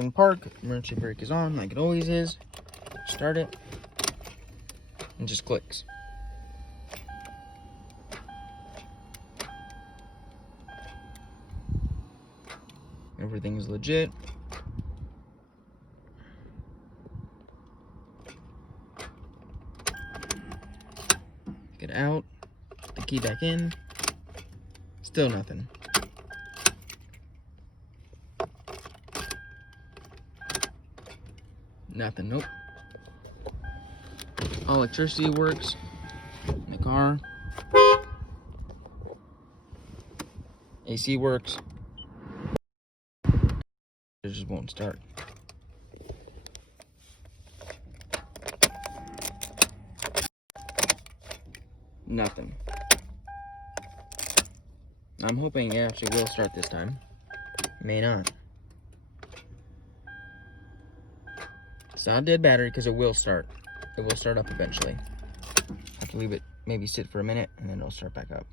In park, emergency brake is on like it always is. Start it and just clicks. Everything's legit. Get out, put the key back in. Still nothing. Nothing, nope. All electricity works in the car. AC works. It just won't start. Nothing. I'm hoping it actually will start this time. May not. It's not a dead battery because it will start. It will start up eventually. Have to leave it maybe sit for a minute and then it'll start back up.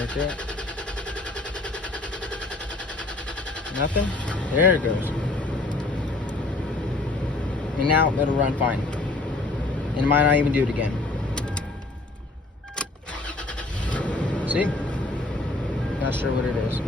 That's it. Nothing? There it goes. And now it'll run fine. And it might not even do it again. See? Not sure what it is.